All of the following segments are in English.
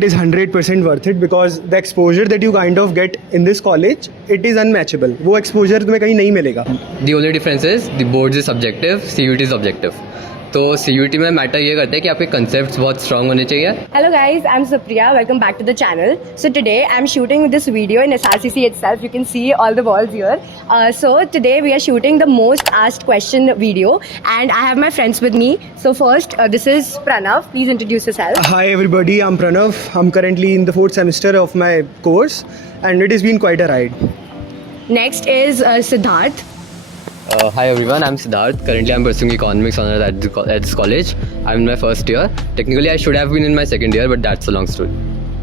It is 100% worth it because the exposure that you kind of get in this college, it is unmatchable. वो exposure तुम्हें कहीं नहीं मिलेगा. The only difference is the boards is subjective, CUT is objective. तो CUT में matter ये करता है कि आपके concepts बहुत strong होने चाहिए. Hello guys, I'm Supriya. Welcome back to the channel. So today I'm shooting this video in SRCC itself. You can see all the walls here. So today we are shooting the most asked question video, and I have my friends with me. So first, this is Pranav. Please introduce yourself. Hi everybody, I'm Pranav. I'm currently in the 4th semester of my course, and it has been quite a ride. Next is Siddharth. Hi everyone, I'm Siddharth. Currently I'm pursuing economics honors at this college. I'm in my first year. Technically I should have been in my second year, but that's a long story.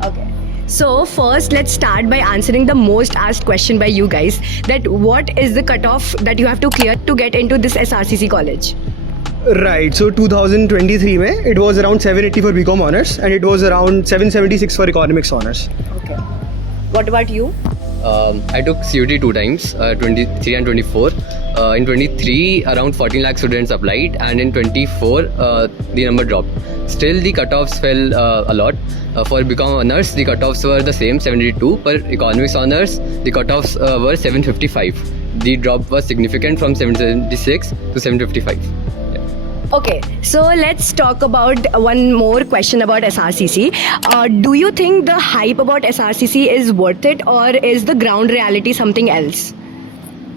Okay. So first, let's start by answering the most asked question by you guys. That what is the cutoff that you have to clear to get into this SRCC college? Right, so 2023 में it was around 780 for BCom honors and it was around 776 for economics honors. Okay. What about you? I took CUT 2 times, 23 and 24. In 23, around 14 lakh students applied, and in 24, the number dropped. Still, the cutoffs fell a lot. For BCom honors, the cutoffs were the same, 72. For economics honors, the cutoffs were 755. The drop was significant from 776 to 755. Okay, so let's talk about one more question about SRCC. Do you think the hype about SRCC is worth it, or is the ground reality something else?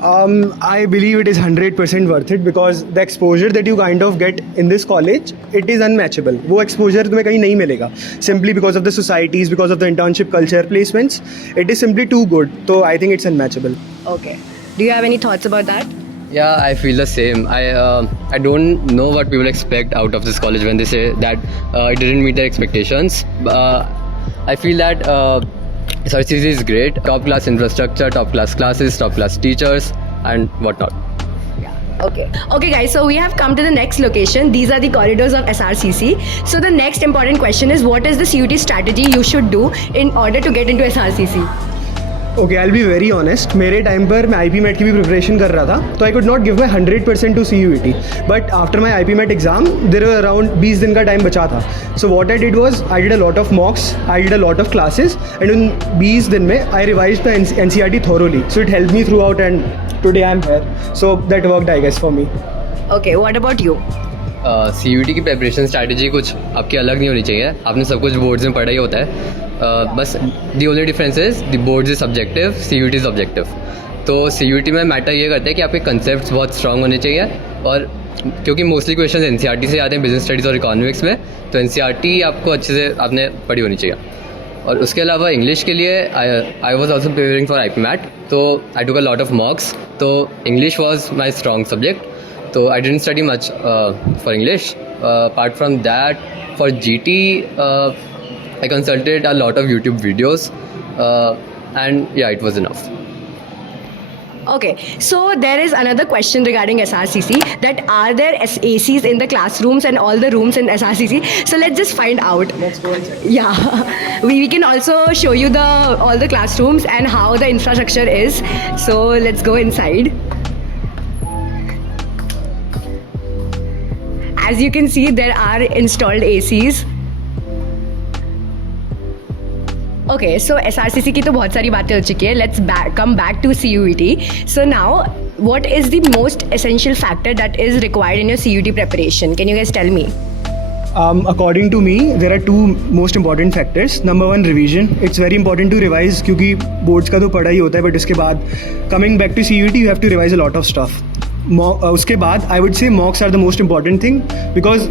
I believe it is 100% worth it because the exposure that you kind of get in this college, it is unmatchable. वो exposure तुम्हें कहीं नहीं मिलेगा. Simply because of the societies, because of the internship culture, placements, it is simply too good. So I think it's unmatchable. Okay. Do you have any thoughts about that? Yeah, I feel the same. I don't know what people expect out of this college when they say that it didn't meet their expectations. I feel that SRCC is great. Top class infrastructure, top class classes, top class teachers, and whatnot. Okay. Okay guys, so we have come to the next location. These are the corridors of SRCC. So the next important question is, what is the CUT strategy you should do in order to get into SRCC? Okay, I'll be very honest. मेरे time पर मैं IP MET की भी preparation कर रहा था, तो I could not give my 100% to CUET. But after my IP MET exam, there were around 20 दिन का टाइम बचा था. So what I did was, I did a lot of mocks, I did a lot of classes, and in 20 दिन में I revised the NCERT thoroughly. So it helped me throughout, and today I'm here. So that worked, I guess, for me. Okay, what about you? CUT की preparation strategy कुछ आपकी अलग नहीं होनी चाहिए. आपने सब कुछ बोर्ड्स में पढ़ा ही होता है. बस the only difference is the boards is subjective, CUT is objective. तो CUT में मैटर ये करता है कि आपके कंसेप्ट बहुत स्ट्रांग होने चाहिए, और क्योंकि मोस्टली क्वेश्चन NCERT से आते हैं बिजनेस स्टडीज़ और इकोनॉमिक्स में, तो NCERT आपको अच्छे से आपने पढ़ी होनी चाहिए. और उसके अलावा इंग्लिश के लिए I was also preparing for IP MET, तो आई टुक अ लॉट ऑफ मॉक्स. तो English was my strong subject, तो I didn't study much for English. Apart from that, for GT I consulted a lot of YouTube videos, and yeah, it was enough. Okay, so there is another question regarding SRCC, that are there ACs in the classrooms and all the rooms in SRCC? So let's just find out. Let's go inside. Yeah, we can also show you all the classrooms and how the infrastructure is. So let's go inside. As you can see, there are installed ACs. Okay, so SRCC की तो बहुत सारी बातें हो चुकी है. Let's come back to CUET. So now, what is the most essential factor that is required in your CUET preparation? Can you guys tell me? According to me, there are two most important factors. Number one, revision. It's very important to revise क्योंकि boards का तो पढ़ा ही होता है, but उसके बाद coming back to CUET, you have to revise a lot of stuff. उसके बाद I would say mocks are the most important thing because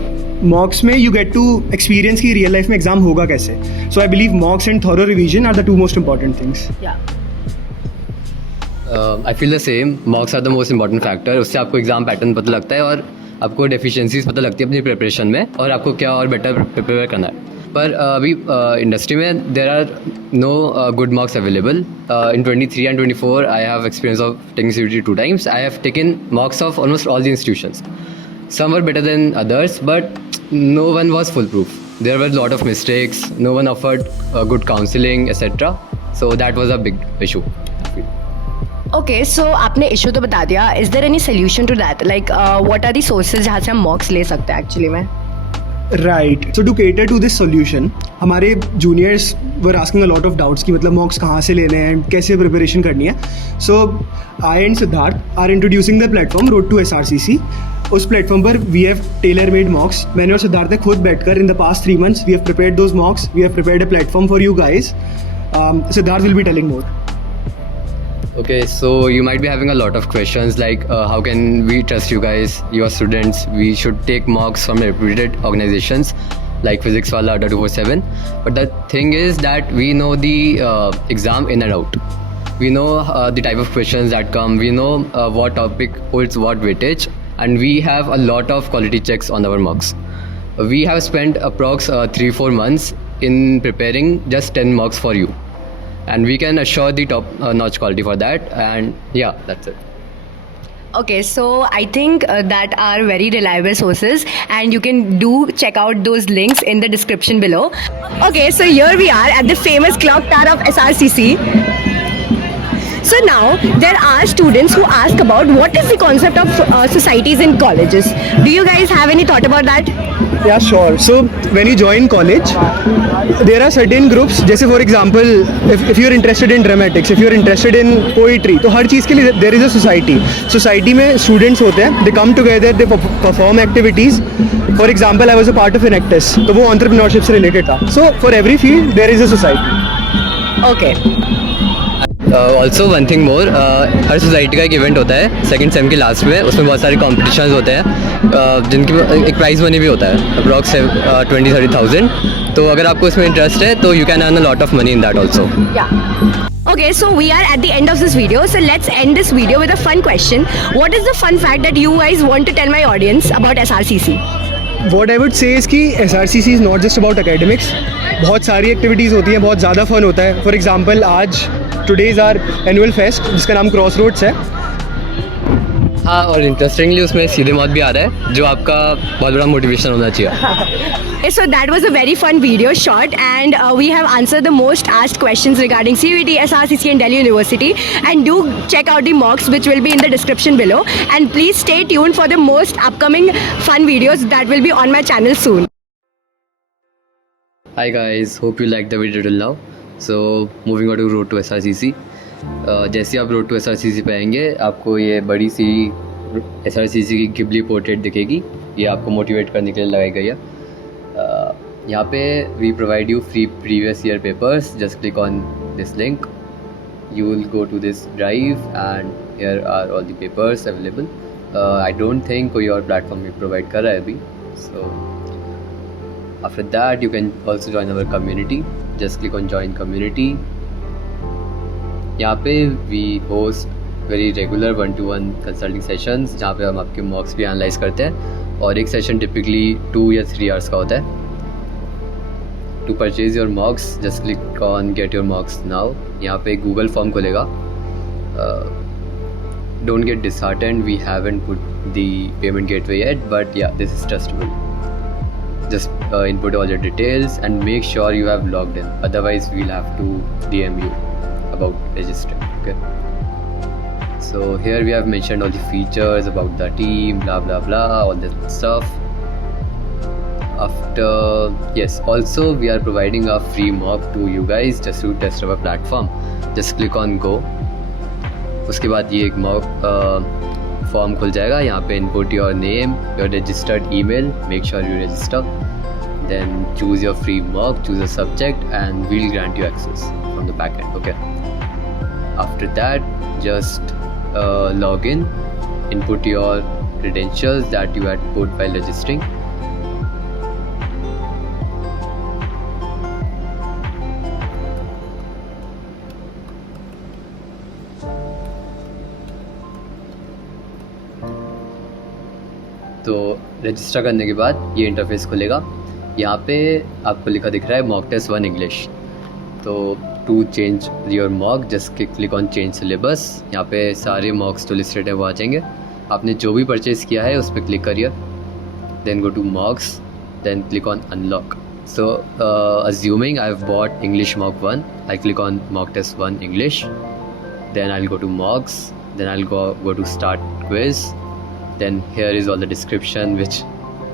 mocks में यू गेट टू एक्सपीरियंस की रियल लाइफ में एग्जाम होगा कैसे. So I believe mocks and thorough revision are the two most important things. I feel the same. Mocks are the most important factor. उससे आपको exam pattern पता लगता है और आपको डेफिशिएंसीज पता लगती है अपनी प्रिपरेशन में, और आपको क्या और बेटर प्रिपेयर करना है. पर अभी इंडस्ट्री में there are no good mocks available. In 23 and 24 I have experience of taking CUT 2 times. I have taken mocks of almost all the institutions. Some were better than others, but no one was foolproof. There were a lot of mistakes. No one offered good counseling, etc. So that was a big issue. Okay, so आपने issue तो बता दिया. Is there any solution to that? Like, what are the sources जहाँ से हम mocks ले सकते हैं actually में? Right. So to cater to this solution, हमारे juniors were asking a lot of doubts कि मतलब mocks कहाँ से लेने हैं, कैसे preparation करनी है. So I and Siddharth are introducing the platform Road to SRCC. उस platform पर we have tailor-made mocks. मैंने और सिद्धार्थ ने खुद बैठकर in the past 3 months we have prepared those mocks. We have prepared a platform for you guys. Siddharth will be telling more. Okay, so you might be having a lot of questions like how can we trust you guys, your students? We should take mocks from reputed organizations like Physics Wala, Adda 247. But the thing is that we know the exam in and out. We know the type of questions that come. We know what topic holds what weightage, and we have a lot of quality checks on our mocks. We have spent approx 3-4 months in preparing just 10 mocks for you. And we can assure the top notch quality for that, and yeah, that's it. Okay, so I think that are very reliable sources, and you can check out those links in the description below. Okay, so here we are at the famous clock tower of SRCC. So now there are students who ask about what is the concept of societies in colleges. Do you guys have any thought about that? Yeah, sure. So when you join college, there are certain groups. जैसे for example, if you're interested in dramatics, if you're interested in poetry, तो हर चीज़ के लिए there is a society. Society में students होते हैं. They come together, they perform activities. For example, I was a part of Enactus. तो वो entrepreneurship से related था. So for every field there is a society. Okay. Also one thing more, her society का एक event होता है second same के last में. उसमें बहुत सारे कॉम्पिटिशन्स होते हैं जिनकी एक प्राइज़ मनी भी होता है अप्रॉक्स 20-30,000. तो अगर आपको इसमें इंटरेस्ट है तो you can earn a lot of money in that also. Okay, so we are at the end of this video. So let's end this video with a fun question. What is the fun fact that you guys want to tell my audience about SRCC? What I would say is कि SRCC is not just about academics. बहुत सारी activities होती हैं, बहुत ज़्यादा fun होता है. For example आज today is our annual fest जिसका नाम क्रॉस रोड्स है. हाँ, और इंटरेस्टिंगली उसमें सीधे मौत भी आ रहा है जो आपका बहुत बड़ा मोटिवेशन होना चाहिए. So that was a very fun video shot, and we have answered the most asked questions regarding CUET, SRCC and Delhi University. And do check out the mocks which will be in the description below. And please stay tuned for the most upcoming fun videos that will be on my channel soon. Hi guys, hope you liked the video till now. So moving on to Road to SRCC. जैसे आप road to SRCC पे आएंगे आपको ये बड़ी सी SRCC की Ghibli portrait दिखेगी. ये आपको मोटिवेट करने के लिए लगाई गई है. यहाँ पे we provide you free previous year papers. Just click on this link, you will go to this drive and here are all the papers available. I don't think कोई और प्लेटफॉर्म भी प्रोवाइड कर रहा है अभी. सो after that you can also join our community. Just click on join community. यहाँ पे we host very regular 1-to-1 consulting sessions जहाँ पे हम आपके mocks भी analyze करते हैं. और एक session typically 2 या 3 hours का होता है. To purchase your mocks just click on get your mocks now. यहाँ पे Google form खुलेगा. Don't get disheartened, we haven't put the payment gateway yet, but yeah, this is trustable. Just input all your details and make sure you have logged in, otherwise we'll have to DM you about registering. Okay, so here we have mentioned all the features about the team, blah blah blah, all that stuff. After, yes, also we are providing a free mock to you guys just to test our platform. Just click on go. उसके बाद ये एक mock form खुल जाएगा. यहाँ पे input your name, your registered email, make sure you register, then choose your free mock, choose a subject and we'll grant you access from the back end. Okay, after that just log in, input your credentials that you had put while registering. तो register करने के बाद ये interface खुलेगा. यहाँ पे आपको लिखा दिख रहा है मॉक टेस्ट 1 इंग्लिश. तो to change your mock just click on change syllabus. यहाँ पे सारे मॉक्स जो लिस्टेड है वो आ जाएंगे. आपने जो भी परचेज़ किया है उस पर क्लिक करिए, then go to mocks, then click on unlock. So assuming I've bought English Mock 1, I click on Mock Test 1 English, then I'll go to mocks, then I'll go to start quiz. Then here is all the description which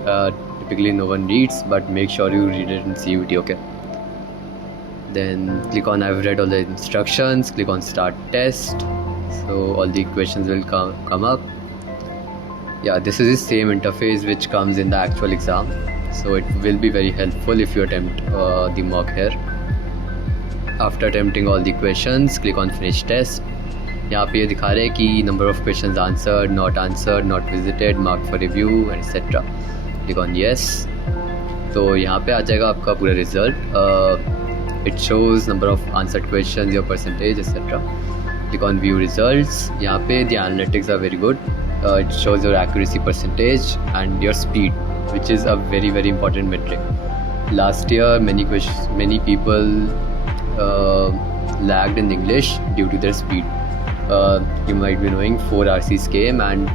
typically no one reads, but make sure you read it in CUET, okay? Then click on I've read all the instructions, click on start test. So all the questions will come up. Yeah, this is the same interface which comes in the actual exam. So it will be very helpful if you attempt the mock here. After attempting all the questions, click on finish test. यहाँ पे ये दिखा रहे हैं कि number of questions answered, not visited, marked for review, etc. Click on yes. तो यहाँ पे आ जाएगा आपका पूरा result. It shows number of answered questions, your percentage, etc. Click on view results. यहाँ पे the analytics are very good. It shows your accuracy percentage and your speed, which is a very very important metric. Last year many people lagged in English due to their speed. You might be knowing 4 RCs came, and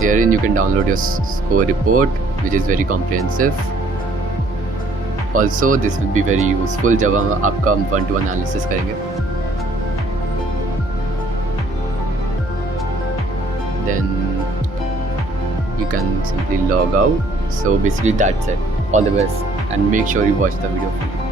herein you can download your score report, which is very comprehensive. Also this will be very useful जब हम आपका 1-to-1 analysis करेंगे. Then you can simply log out. So basically that's it. All the best, and make sure you watch the video fully.